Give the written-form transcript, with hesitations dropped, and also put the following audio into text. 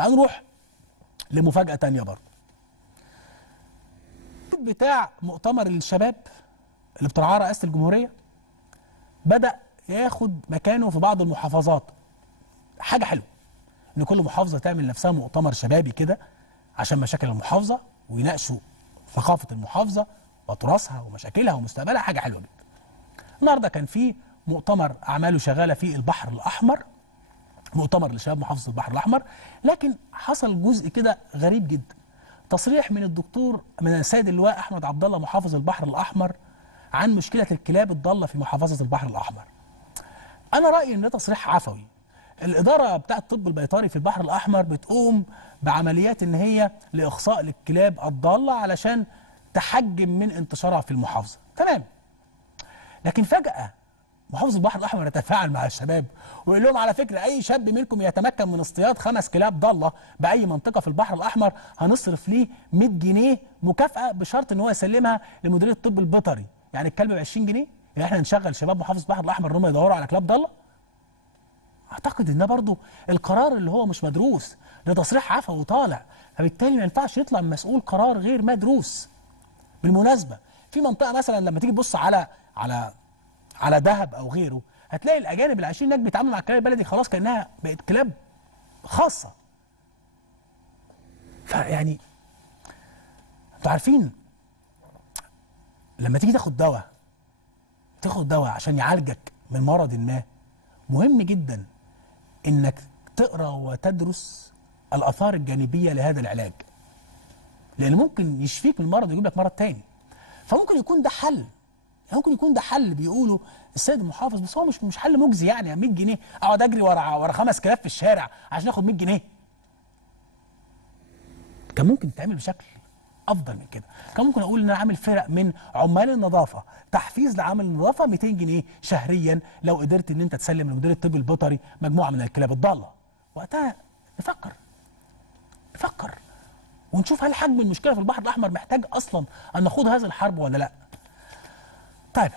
تعالوا نروح لمفاجأة تانية برضه. بتاع مؤتمر الشباب اللي بترعاه رئاسة الجمهورية بدأ ياخد مكانه في بعض المحافظات. حاجة حلوة إن كل محافظة تعمل نفسها مؤتمر شبابي كده عشان مشاكل المحافظة ويناقشوا ثقافة المحافظة وتراثها ومشاكلها ومستقبلها. حاجة حلوة جدا. النهارده كان في مؤتمر أعماله شغالة في البحر الأحمر، مؤتمر لشباب محافظة البحر الأحمر، لكن حصل جزء كده غريب جدا. تصريح من السيد اللواء أحمد عبد الله محافظ البحر الأحمر عن مشكلة الكلاب الضالة في محافظة البحر الأحمر. أنا رأيي إن ده تصريح عفوي. الإدارة بتاعة الطب البيطري في البحر الأحمر بتقوم بعمليات إن هي لإخصاء الكلاب الضالة علشان تحجم من انتشارها في المحافظة. تمام. لكن فجأة محافظ البحر الأحمر يتفاعل مع الشباب ويقول لهم على فكرة أي شاب منكم يتمكن من اصطياد 5 كلاب ضالة بأي منطقة في البحر الأحمر هنصرف ليه 100 جنيه مكافأة بشرط إن هو يسلمها لمديرية الطب البيطري. يعني الكلب ب 20 جنيه؟ يعني إحنا نشغل شباب محافظ البحر الأحمر إن هم يدوروا على كلاب ضالة؟ أعتقد إن ده برضه القرار اللي هو مش مدروس، ده تصريح عفوي وطالع، فبالتالي ما ينفعش يطلع من مسؤول قرار غير مدروس. بالمناسبة في منطقة مثلا لما تيجي تبص على دهب او غيره هتلاقي الاجانب اللي عايشين هناك بيتعاملوا مع الكلاب البلدي خلاص كانها بقت كلاب خاصه. فيعني انتوا عارفين لما تيجي تاخد دواء عشان يعالجك من مرض ما، مهم جدا انك تقرا وتدرس الاثار الجانبيه لهذا العلاج، لان ممكن يشفيك من مرض ويجيب لك مرض تاني. فممكن يكون ده حل، ممكن يكون ده حل بيقولوا السيد المحافظ، بس هو مش حل مجزي. يعني 100 جنيه اقعد اجري ورا 5 كلاب في الشارع عشان اخد 100 جنيه. كان ممكن تتعمل بشكل افضل من كده. كان ممكن اقول ان انا عامل فرق من عمال النظافه، تحفيز لعامل النظافه 200 جنيه شهريا لو قدرت ان انت تسلم لمدير الطب البيطري مجموعه من الكلاب الضاله. وقتها نفكر ونشوف هل حجم المشكله في البحر الاحمر محتاج اصلا ان نخوض هذه الحرب ولا لا. طيب